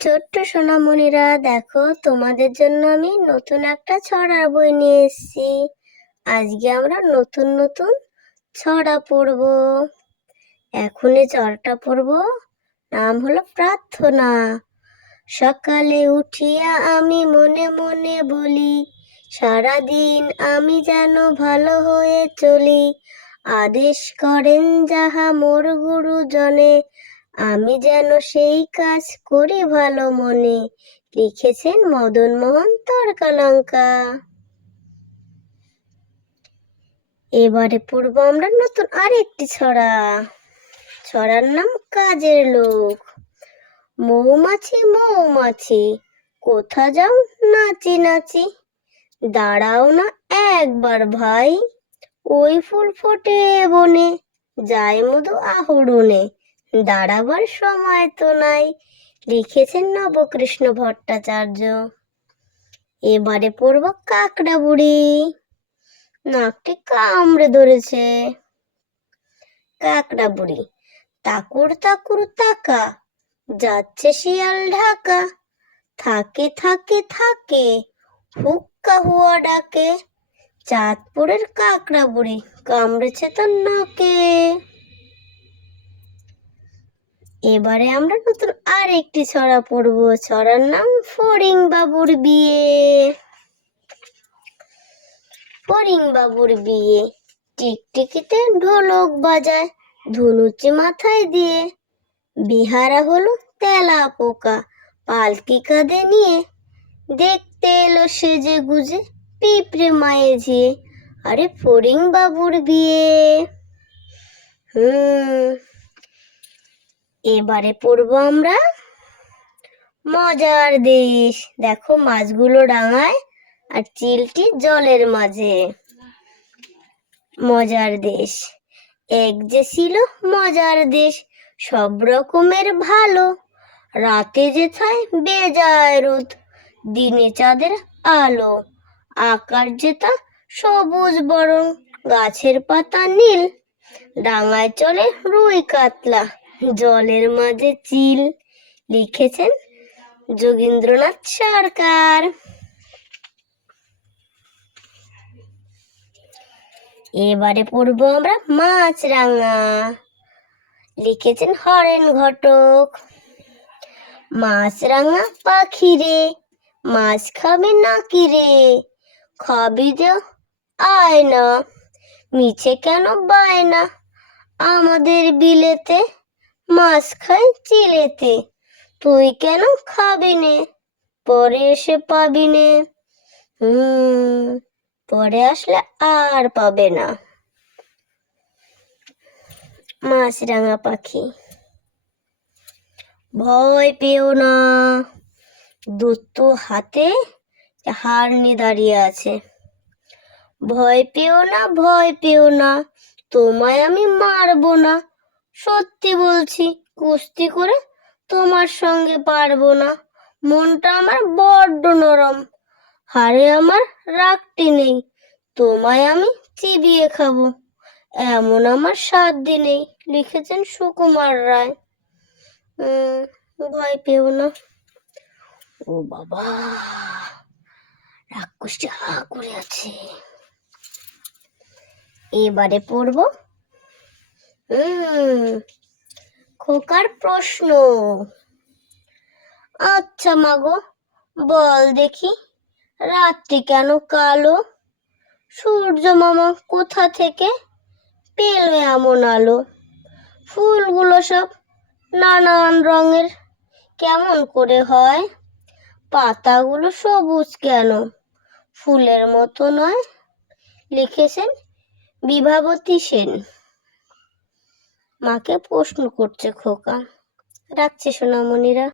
ছোট্ট সোনামণিরা, দেখো, তোমাদের জন্য আমি নতুন একটা ছড়ার বই নিয়ে এসেছি। আজকে আমরা নতুন নতুন ছড়া পড়ব। এখন এই ছড়াটা পড়ব। নাম হলো প্রার্থনা। সকালে উঠিয়া আমি মনে মনে বলি, সারাদিন আমি যেন ভালো হয়ে চলি। আদেশ করেন যাহা মোর গুরুজনে আমি যেন সেই কাজ করি ভালো মনে, লিখেছেন মদন মোহন তর্কালঙ্কা। এবারে পড়ব আমরা নতুন আরেকটি ছড়া। ছড়ার নাম কাজের লোক। মৌমাছি মৌমাছি, কোথা যাও নাচি নাচি, দাঁড়াও না একবার ভাই, ওই ফুল ফোটে বনে, যায় মধু আহরণে দাঁড়াবার সময় তো নাই, লিখেছেন নবকৃষ্ণ ভট্টাচার্য। এবারে পড়ব কাকড়া বুড়ি, নাকটি কামড়ে ধরেছে। কাকড়া বুড়ি তাকুর তাকুর তাকা, যাচ্ছে শিয়াল ঢাকা, থাকে থাকে থাকে, হুক্কা হুয়া ডাকে। চাঁদপুরের কাকড়া বুড়ি কামড়েছে তার নাকে। এবারে আমরা নতুন আর একটি ছড়া পড়ব। ছড়ার নাম ফড়িং বাবুর বিয়ে। ফরিং বাবুর বিয়ে। টিকটিকিতে ঢোলক বাজায়, ধুনুচি মাথায় দিয়ে। বিহারা হলো তেলা পোকা, পালকি কাঁধে নিয়ে। দেখতে এলো সেজে গুজে পিঁপড়ে মায়ে ঝিয়ে। আরে ফড়িং বাবুর বিয়ে। হুম। এবারে পড়ব আমরা। মজার দেশ। দেখো মাছগুলো ডাঙায় আর চিলটি জলের মাঝে। মজার দেশ। এক যে ছিল মজার দেশ, সব রকমের ভালো। রাতে যেথায় বেজায় রোদ, দিনে চাঁদের আলো। আকাশ যেতা সবুজ বরং, গাছের পাতা নীল। ডাঙায় চলে রুই কাতলা। জলের মাঝে চিল লিখেছেন যোগীন্দ্রনাথ সরকার। এবারে পড়ব আমরা মাছরাঙা। লিখেছেন হরেন ঘটক। মাছরাঙা পাখি রে, মাছ খাবি নাকি রে? খাবি যে আয় না মিছে কেন বায় না আমাদের বিলেতে মাছ খাই চিলেতে। তুই কেন খাবি নে? পরে এসে পাবি নে। হুম, পরে আসলে আর পাবে না। মাছরাঙা পাখি। ভয় পেও না। দত্ত হাতে হার নিয়ে দাঁড়িয়ে আছে। ভয় পেও না, ভয় পেও না। তোমায় আমি মারবো না। সত্যি বলছি, কুস্তি করে তোমার সঙ্গে পারব না। মনটা আমার বড্ড নরম। হারে আমার রাগটি নেই, তোমায় আমি চিবিয়ে খাব। এমন আমার সাধ্য নেই, লিখেছেন সুকুমার রায়। ভয় পেও না। ও বাবা, রাক্ষসটি হা করে আছে। এবারে পড়ব খোকার প্রশ্ন। আচ্ছা মাগো, বল দেখি, রাত্রি কেন কালো? সূর্য মামা কোথা থেকে পেল এমন আলো? ফুলগুলো সব নানান রঙের, কেমন করে হয়? পাতাগুলো সবুজ কেন? ফুলের মতো নয়, লিখেছেন বিভাবতী সেন। মাকে প্রশ্ন করছে খোকা। রাখছে সোনামণিরা।